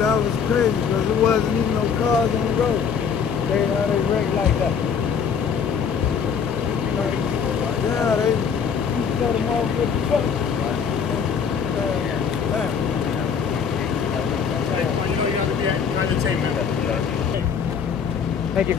that was crazy because there wasn't even no cars on the road. They wrecked like that. Yeah, they shut them off with the truck. Thank you.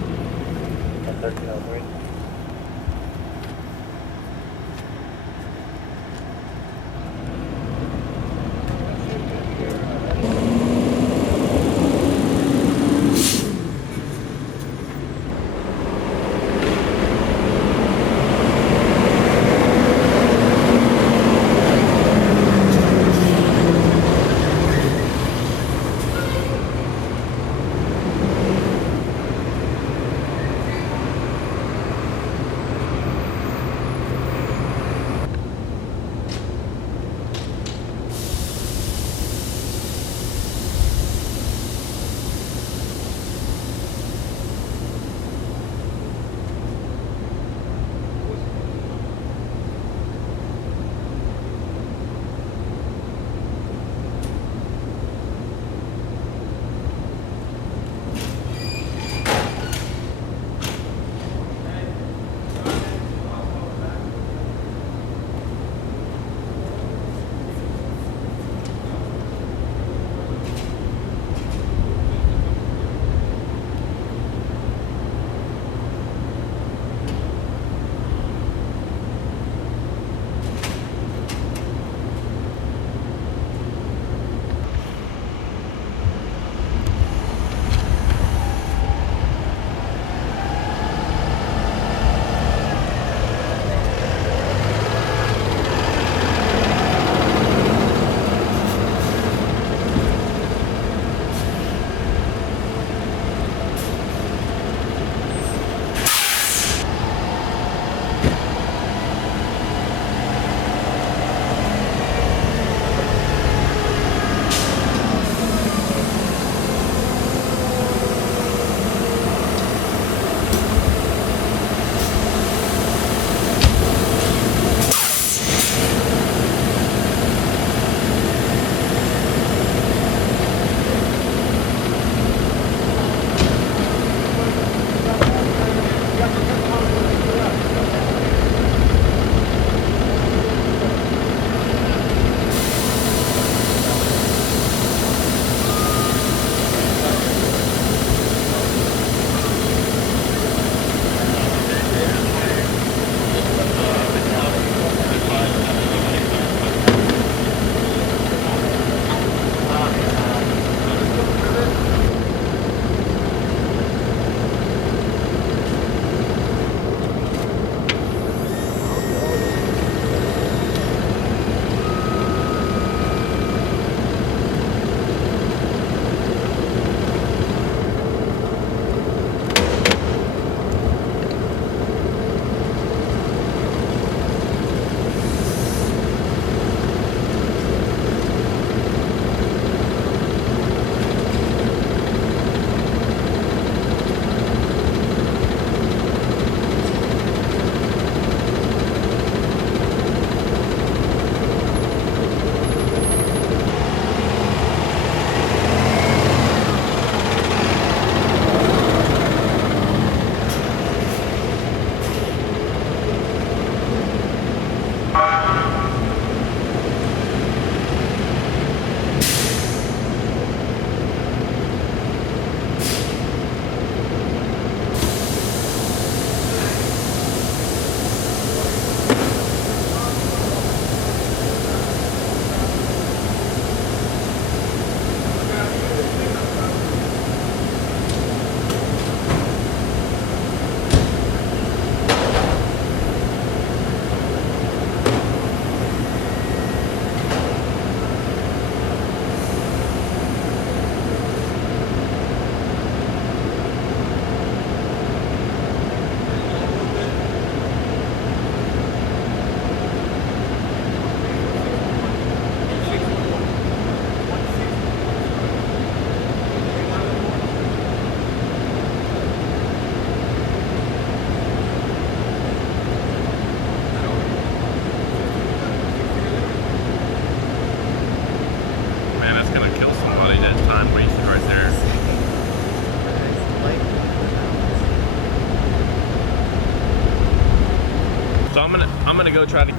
I'm gonna go try to.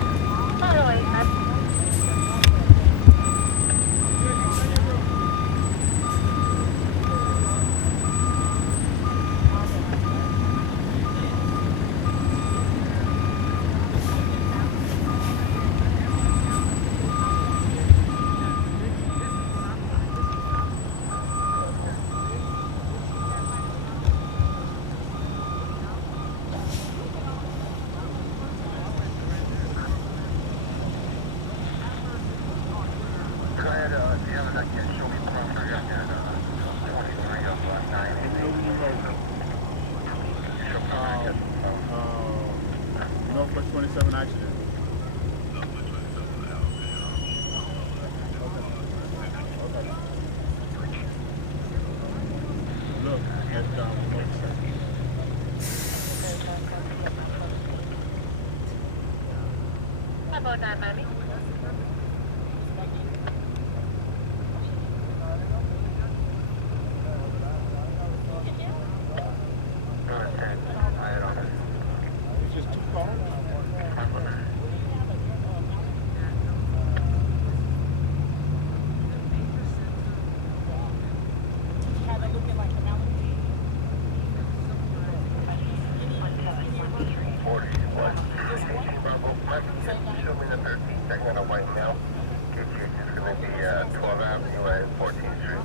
Northwest 27 accident. Look, at motorcycle. How about that, Miami? It's just 2 cars. Show me the 13th. They're going to white now. It's going to be 12th Avenue at 14th Street.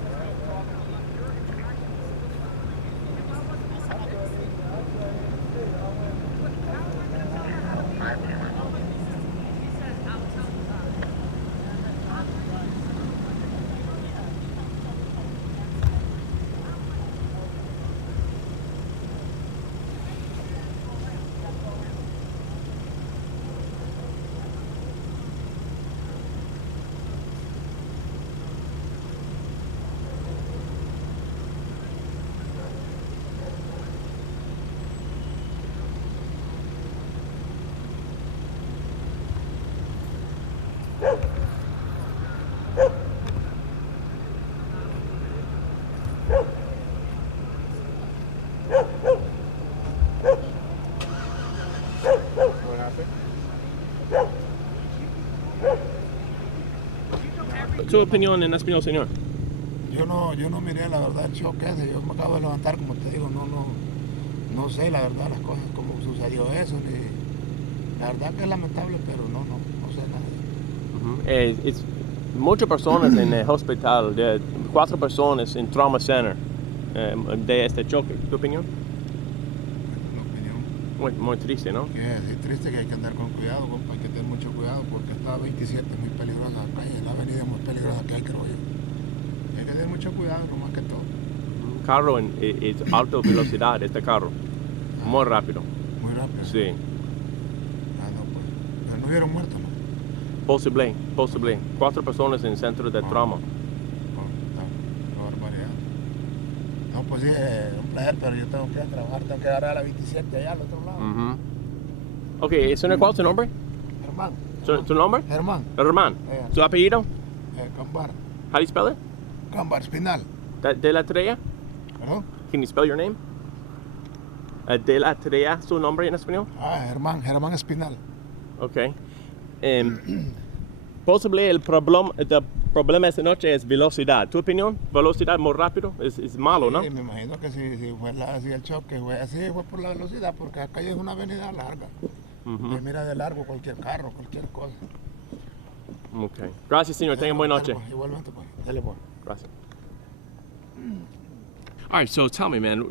What happened? Su opinión en español, señor. Yo no miré la verdad el shock ese, yo me acabo de levantar, como te digo, no sé la verdad las cosas, cómo sucedió eso, ni la verdad que es lamentable, pero no sé nada. Muchas personas en el hospital, 4 personas en Trauma Center de este choque. ¿Tu opinión? Mi opinión, Muy triste, ¿no? que es triste, que hay que andar con cuidado, compa, hay que tener mucho cuidado, porque está 27 muy peligrosa la calle, la avenida más peligrosa que hay, creo yo. Hay que tener mucho cuidado, no más que todo. Carro es alta velocidad, este carro. Muy rápido. Muy rápido. Sí. No, pues. Pero no hubieron muertos, ¿no? Posible. 4 personas en el centro de trauma. Qué barbaridad. No, pues sí, un placer, pero yo tengo que trabajar, tengo que agarrar a la 27 allá al otro lado. Ok, señor, ¿cuál es su nombre? Germán. ¿Su nombre? Germán. Germán. ¿Su apellido? Cambar. How do you spell it? Cambar, Espinal. De la Trea? ¿Perdón? Can you spell your name? De la Trea, su nombre en español? Germán Espinal. Ok. Posible el problema esta noche es velocidad. ¿Tu opinión? Velocidad muy rápido es malo, ¿no? Sí, me imagino que si fue así el choque, fue por la velocidad, porque acá es una avenida larga. Y mira de largo cualquier carro, cualquier cosa. Ok. Gracias, señor. Tengan buena noche. Igualmente, pues. Dale, pues. Gracias. All right, so tell me, man,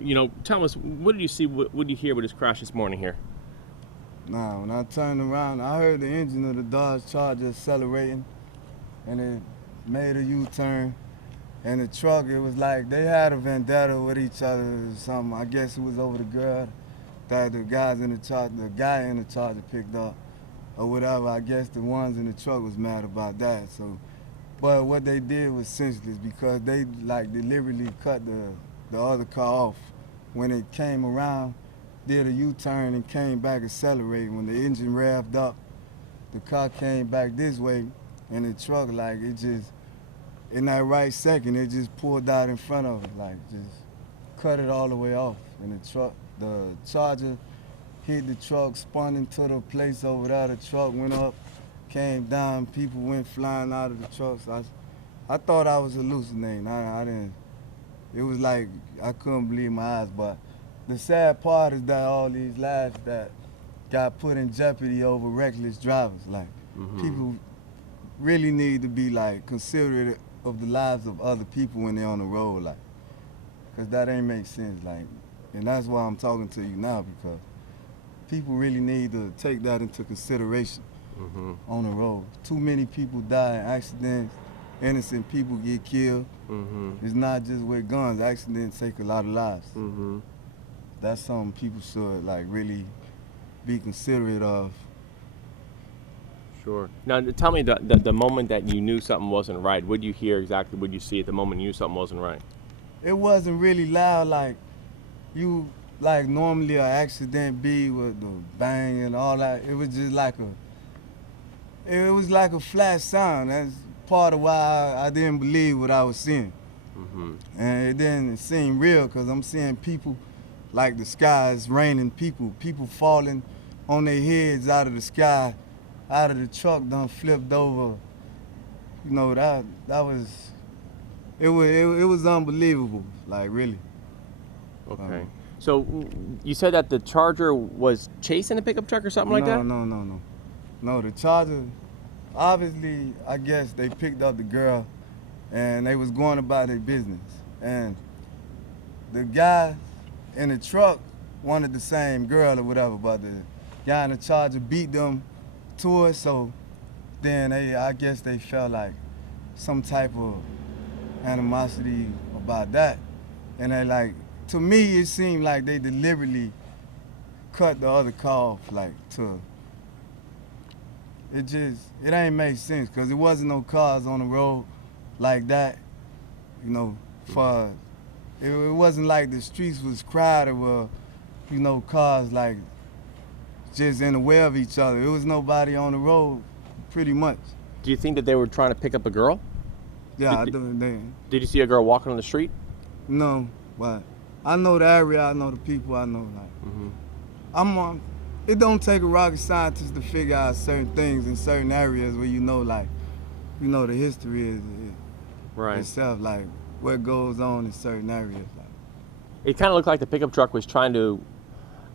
tell us, what did you see, what did you hear with this crash this morning here? Nah, when I turned around, I heard the engine of the Dodge Charger accelerating, and it made a U-turn. And the truck, it was like they had a vendetta with each other or something. I guess it was over the girl that the guy in the Charger picked up, or whatever. I guess the ones in the truck was mad about that. So, but what they did was senseless, because they deliberately cut the other car off. When it came around, did a U-turn and came back accelerating. When the engine revved up, the car came back this way, and the truck, in that right second, it just pulled out in front of it, just cut it all the way off. And the Charger hit the truck, spun into the place over there. The truck went up, came down, people went flying out of the truck. So I thought I was hallucinating. I didn't. It was like I couldn't believe my eyes. But the sad part is that all these lives that got put in jeopardy over reckless drivers, like people really need to be like considerate of the lives of other people when they're on the road, like, cause that ain't make sense, like, and that's why I'm talking to you now, because people really need to take that into consideration on the road. Too many people die in accidents. Innocent people get killed. It's not just with guns. Accidents take a lot of lives. That's something people should like really be considerate of. Sure. Now, tell me the moment that you knew something wasn't right. What did you hear exactly? What did you see at the moment you knew something wasn't right? It wasn't really loud like you like normally an accident be with the bang and all that. It was just like a flat sound. That's part of why I didn't believe what I was seeing. And it didn't seem real because I'm seeing people like the sky is raining people falling on their heads out of the sky, out of the truck done flipped over. You know, that was, it was unbelievable, like really. Okay. So you said that the Charger was chasing a pickup truck or something like that? No, the Charger, obviously, I guess they picked up the girl and they was going about their business. And the guy in the truck wanted the same girl or whatever, but the guy in the Charger beat them to it, so then I guess they felt like some type of animosity about that. And they like, to me, it seemed like they deliberately cut the other car off, like it ain't make sense, because there wasn't no cars on the road like that, you know, it wasn't like the streets was crowded with, you know, cars like just in the way of each other. There was nobody on the road, pretty much. Do you think that they were trying to pick up a girl? Yeah, Did you see a girl walking on the street? No, but I know the area, I know the people, I know, like, it don't take a rocket scientist to figure out certain things in certain areas where you know, like, you know, the history is right itself, like, what goes on in certain areas. Like. It kind of looked like the pickup truck was trying to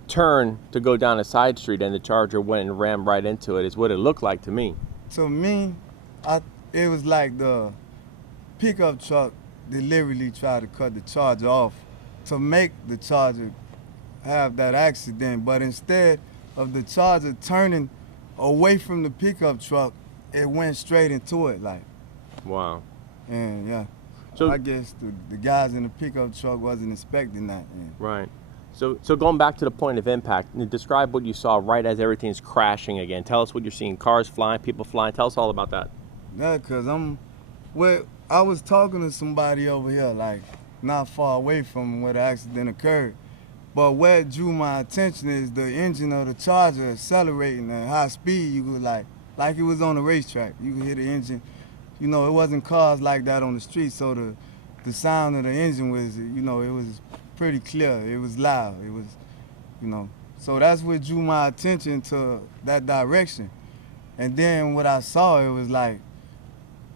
turn to go down a side street, and the Charger went and rammed right into it, is what it looked like to me. To me, it was like the pickup truck deliberately tried to cut the Charger off to make the Charger have that accident, but instead of the Charger turning away from the pickup truck, it went straight into it, like. Wow. And yeah, so I guess the guys in the pickup truck wasn't expecting that. Right. So going back to the point of impact, describe what you saw right as everything's crashing again. Tell us what you're seeing, cars flying, people flying. Tell us all about that. Yeah, because I was talking to somebody over here, like, not far away from where the accident occurred. But where it drew my attention is the engine of the Charger accelerating at high speed. You could like it was on a racetrack. You could hear the engine. You know, it wasn't cars like that on the street, so the sound of the engine was, you know, it was pretty clear. It was loud. It was, you know. So that's what drew my attention to that direction. And then what I saw, it was like,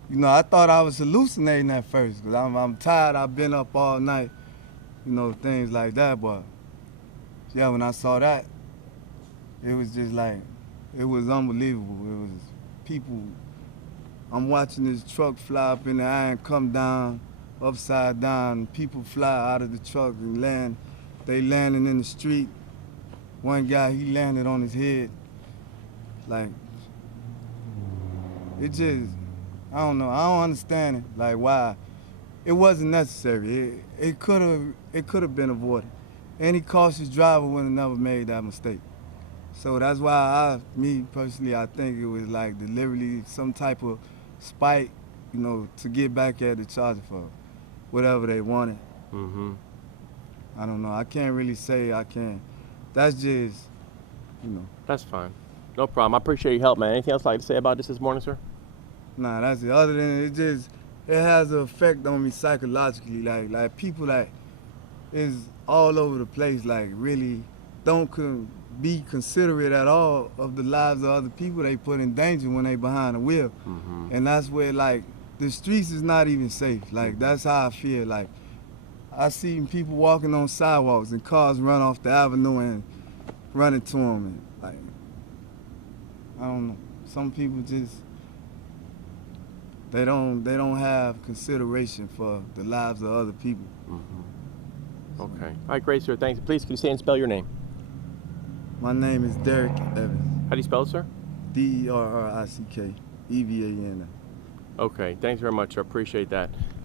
you know, I thought I was hallucinating at first, because I'm tired. I've been up all night, you know, things like that. But yeah, when I saw that, it was just like, it was unbelievable. It was people. I'm watching this truck fly up in the air and come down, upside down. People fly out of the truck and land. They landing in the street. One guy, he landed on his head. Like, it just, I don't know. I don't understand it. Like, why? It wasn't necessary. It could have been avoided. Any cautious driver would have never made that mistake. So that's why me personally, I think it was like deliberately some type of spite, you know, to get back at the Charger for whatever they wanted. I don't know. I can't really say I can. That's just, you know. That's fine. No problem. I appreciate your help, man. Anything else you'd like to say about this morning, sir? Nah, that's it. Other than it has an effect on me psychologically. Like people that is all over the place, like really don't be considerate at all of the lives of other people they put in danger when they behind the wheel. And that's where, like, the streets is not even safe. Like, that's how I feel. Like, I see people walking on sidewalks and cars run off the avenue and run into them. And, like, I don't know. Some people just, they don't have consideration for the lives of other people. Okay. All right, great, sir. Thanks. Please, can you say and spell your name? My name is Derrick Evans. How do you spell it, sir? Derrick Evans. Okay. Thanks very much. I appreciate that.